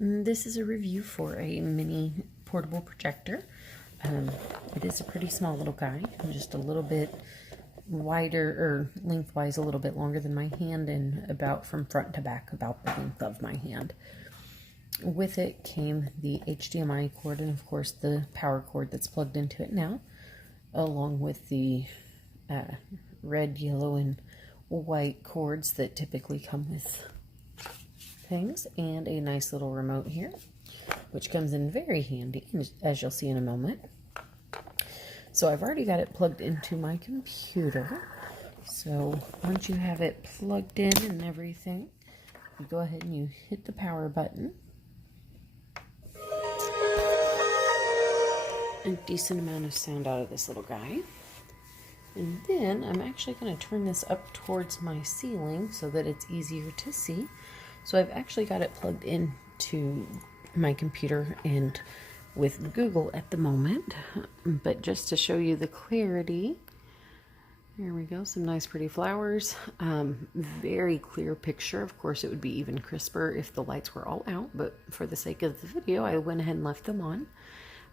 This is a review for a mini portable projector. It is a pretty small little guy, just a little bit wider, or lengthwise a little bit longer than my hand, and about from front to back about the length of my hand. With it came the HDMI cord and of course the power cord that's plugged into it now, along with the red, yellow, and white cords that typically come with things, and a nice little remote here, which comes in very handy, as you'll see in a moment. So I've already got it plugged into my computer. So once you have it plugged in and everything, you go ahead and you hit the power button. A decent amount of sound out of this little guy. And then I'm actually going to turn this up towards my ceiling so that it's easier to see. So I've actually got it plugged into my computer and with Google at the moment. But just to show you the clarity, here we go, some nice pretty flowers. Very clear picture. Of course, it would be even crisper if the lights were all out, but for the sake of the video, I went ahead and left them on.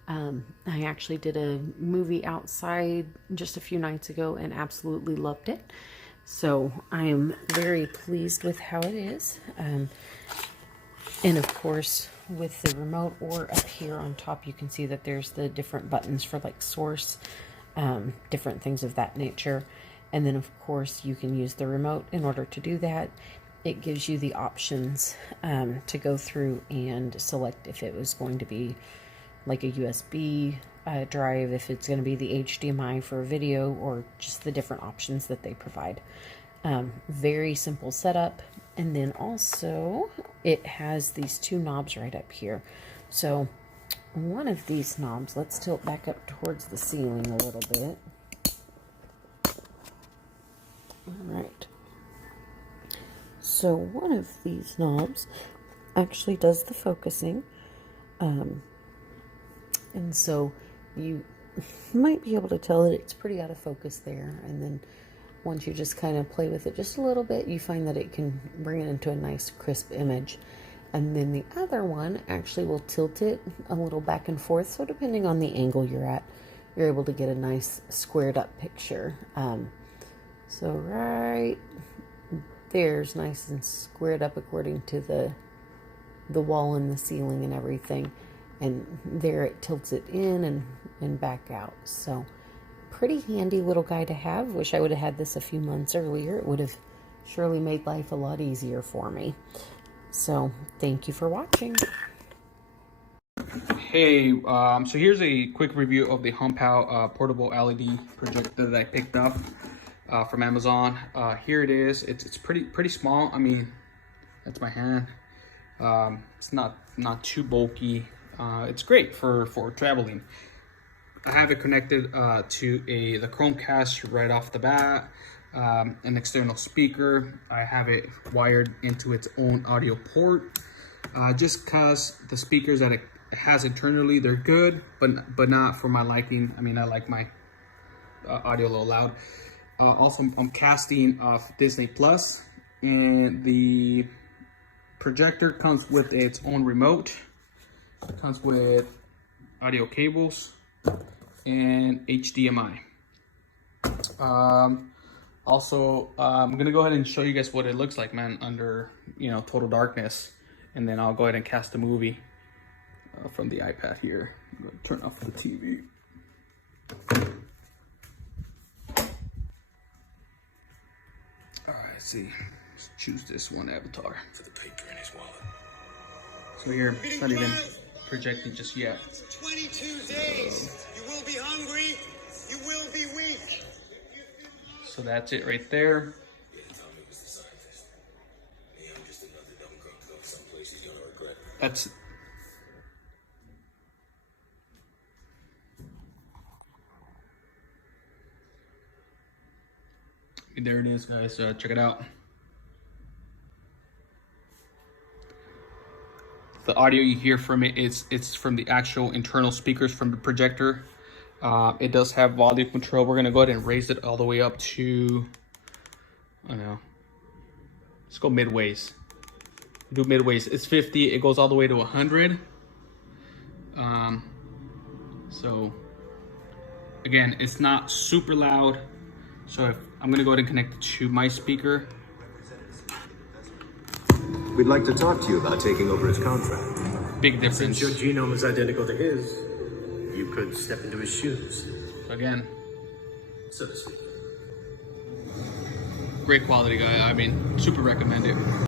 I actually did a movie outside just a few nights ago and absolutely loved it. So I am very pleased with how it is. And of course, with the remote, or up here on top, you can see that there's the different buttons for like source, different things of that nature. And then of course you can use the remote in order to do that. It gives you the options to go through and select if it was going to be like a USB drive, if it's going to be the HDMI for video, or just the different options that they provide. Very simple setup. And then also it has these two knobs right up here. So one of these knobs, let's tilt back up towards the ceiling a little bit. All right. So one of these knobs actually does the focusing. And so you might be able to tell that it's pretty out of focus there. And then once you just kind of play with it just a little bit, you find that it can bring it into a nice crisp image. And then the other one actually will tilt it a little back and forth. So depending on the angle you're at, you're able to get a nice squared up picture. So right there's nice and squared up according to the wall and the ceiling and everything. And there it tilts it in and back out. So pretty handy little guy to have. Wish I would have had this a few months earlier. It would have surely made life a lot easier for me. So thank you for watching. Hey, so here's a quick review of the HOMPOW portable LED projector that I picked up from Amazon. Here it is. It's pretty small. I mean, that's my hand. It's not too bulky. It's great for traveling. I have it connected to the Chromecast right off the bat, an external speaker. I have it wired into its own audio port, just because the speakers that it has internally, they're good, but not for my liking. I mean, I like my audio a little loud. Also, I'm casting off Disney Plus, and the projector comes with its own remote. It comes with audio cables and HDMI. Also, I'm gonna go ahead and show you guys what it looks like, man, under total darkness, and then I'll go ahead and cast the movie from the iPad here. I'm gonna turn off the TV. All right, let's see. Let's choose this one avatar for the paper in his wallet. So here, it's not even projecting just yet. 22 days. You will be hungry. You will be weak. So that's it right there. That's there it is, guys. Check it out. The audio you hear from it it's from the actual internal speakers from the projector. It does have volume control. We're gonna go ahead and raise it all the way up to, I don't know, let's go midways. do mid waist. It's 50. It goes all the way to 100. So again, it's not super loud. So if I'm gonna go ahead and connect it to my speaker. We'd like to talk to you about taking over his contract. Big difference. Since your genome is identical to his, you could step into his shoes, So again, so to speak. great quality guy. I mean, super recommend it.